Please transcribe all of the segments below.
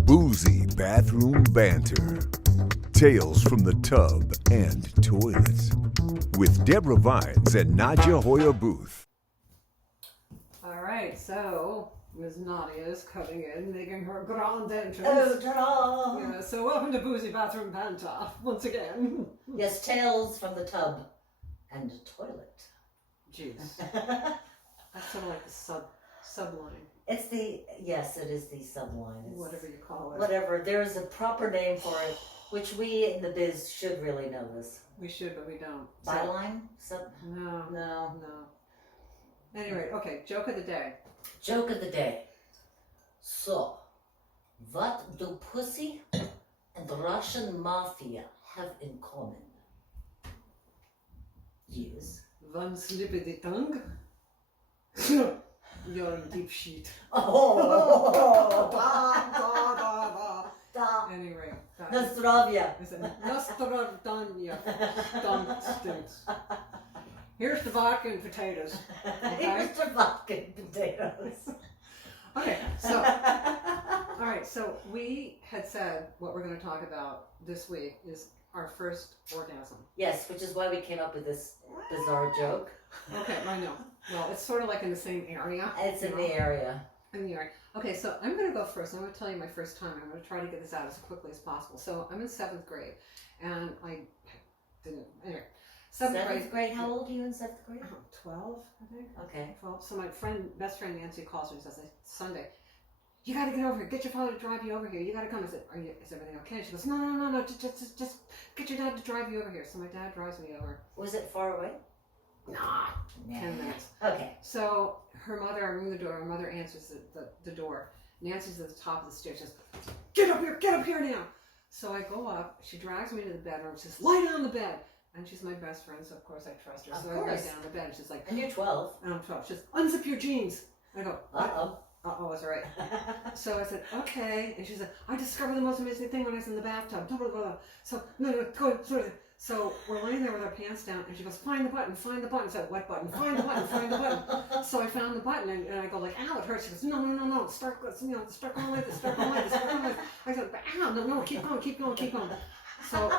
Boozy bathroom banter. Tales from the tub and toilet. With Deborah Vines and Nadja Hoyer Booth. All right, so Ms. Nadia is cutting in, making her grand entrance. Oh, ta-da! Yeah, so welcome to Boozy Bathroom Banter, once again. Yes, tales from the tub and toilet. Jeez. That's sort of like the subline. It's yes, it is the subline. It's whatever you call it. Whatever. There is a proper name for it, which we in the biz should really know this. We should, but we don't. Byline? No. No. Anyway, okay, joke of the day. Joke of the day. So, what do pussy and Russian mafia have in common? Yes. One slip of the tongue. You're in deep shit. Oh! Anyway. Nostrovia. Nostrovdanya. Tongue stinks. Here's the vodka and potatoes. Okay? Here's the vodka and potatoes. Okay, so we had said what we're going to talk about this week is our first orgasm. Yes, which is why we came up with this bizarre joke. Okay, I know. Well, it's sort of like in the same area. It's in the area. In the area. Okay, so I'm going to go first. I'm going to tell you my first time. I'm going to try to get this out as quickly as possible. So I'm in 7th grade, and I didn't. Anyway, 7th grade. How old are you in 7th grade? 12, I think. Okay. 12. So my best friend Nancy calls me and says, Sunday, you got to get over here. Get your father to drive you over here. You got to come. I said, is everything okay? She goes, no. Just get your dad to drive you over here. So my dad drives me over. Was it far away? Nah, 10 minutes. Okay. So her mother, I ring the door. Her mother answers the door. Nancy's at the top of the stairs. She says, get up here now. So I go up. She drags me to the bedroom. She says, lie down on the bed. And she's my best friend, so of course I trust her. So I lay down on the bed. And she's like, and you're 12. And I'm 12. She says, unzip your jeans. I go, uh-oh. Uh-oh, that's right. So I said, okay. And she said, I discovered the most amazing thing when I was in the bathtub. Blah, blah, blah. So, no, go. So we're laying there with our pants down, and she goes, find the button. I said, what button? Find the button. So I found the button, and I go like, ow, it hurts. She goes, no, start going like this. I said, ow, no, keep going. So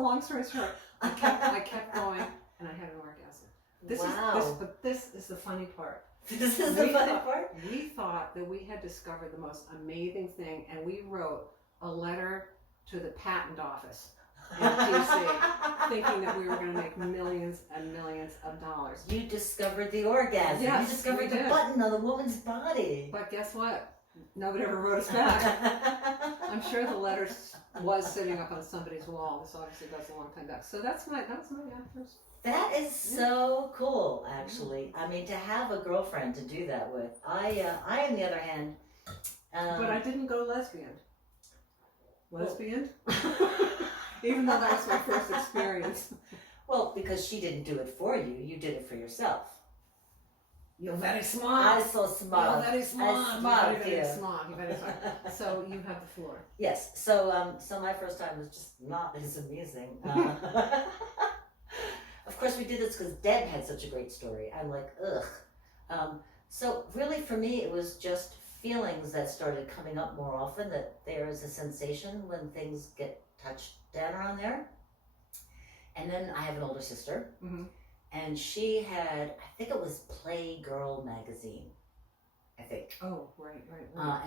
long story short, I kept going, and I had an orgasm. But this is the funny part. This is the funny part? We thought that we had discovered the most amazing thing, and we wrote a letter to the patent office in DC, thinking that we were going to make millions and millions of dollars. You discovered the orgasm. Yes, you discovered the button on the woman's body. But guess what? Nobody ever wrote us back. I'm sure the letter was sitting up on somebody's wall. This obviously goes a long time back. So that was my first. That is so cool, actually. I mean, to have a girlfriend to do that with. I on the other hand... but I didn't go lesbian. Lesbian? Even though that was my first experience. Well, because she didn't do it for you. You did it for yourself. You're very smart. I'm so smart. You're very smart. You're very smart. So you have the floor. Yes. So my first time was just not as amusing. Of course, we did this because Deb had such a great story. I'm like, ugh. So really, for me, it was just feelings that started coming up more often. That there is a sensation when things get touched down around there. And then I have an older sister. Mm-hmm. And she had, I think it was Playgirl magazine, I think. Oh, right.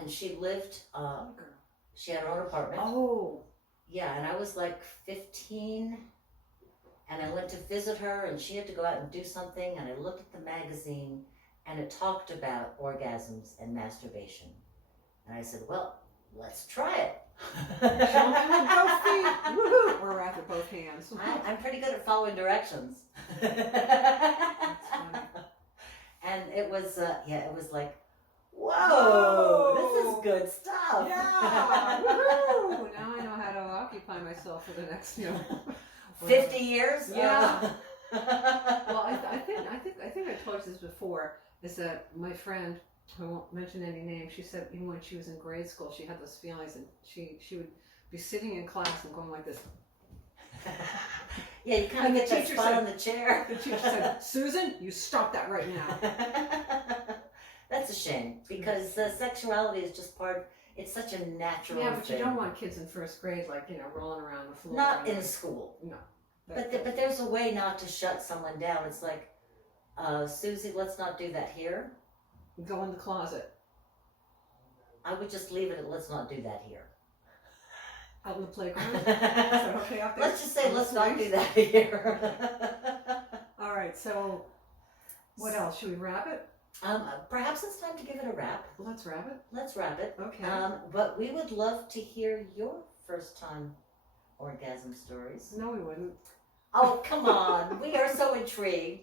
And she lived, she had her own apartment. Oh. Yeah, and I was like 15, and I went to visit her, and she had to go out and do something, and I looked at the magazine, and it talked about orgasms and masturbation. And I said, well, let's try it. Jumping with both feet. Woohoo! Or rather, both hands. I'm pretty good at following directions. That's funny. And it was, it was like, whoa, this is good stuff. Yeah. Woohoo! Now I know how to occupy myself for the next, 50 years. Yeah. Well, I think I told you this before. Is that my friend? I won't mention any names. She said even when she was in grade school, she had those feelings, and she would be sitting in class and going like this. Yeah, you kind of get that spot on the chair. The teacher said, Susan, you stop that right now. That's a shame, because sexuality is just part, it's such a natural Yeah, but thing. you don't want kids in first grade, like, rolling around the floor. Not in school. No. But there's a way not to shut someone down. It's like, Susie, let's not do that here. Go in the closet. I would just leave it at let's not do that here. Out in the playground? Is that okay out there? Let's just say let's not do that here. All right, so what else? Should we wrap it? Perhaps it's time to give it a wrap. Let's wrap it. Let's wrap it. Okay. But we would love to hear your first time orgasm stories. No, we wouldn't. Oh, come on. We are so intrigued.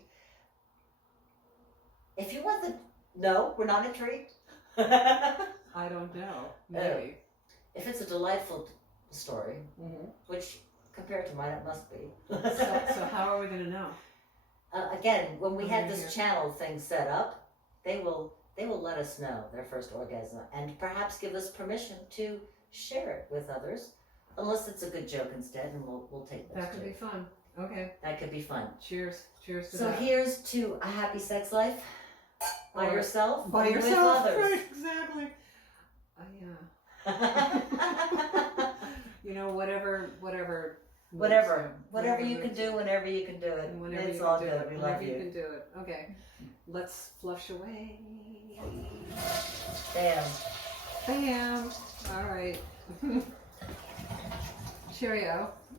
If you want no, we're not intrigued. I don't know. Maybe. If it's a delightful story, Mm-hmm. which compared to mine it must be. So how are we going to know? Again, when we had Over this here. channel thing set up, they will let us know their first orgasm and perhaps give us permission to share it with others, unless it's a good joke instead, and we'll take those That could too. be fun. Okay. That could be fun. Cheers. Cheers to So that. here's to a happy sex life by Or yourself, By and yourself. with others. Right, exactly. Whatever. Whatever you can do, whenever you can do it. And whenever It's you all can do good. it. We Whenever love you you. can do it. Okay. Let's flush away. Bam. Bam. All right. Cheerio.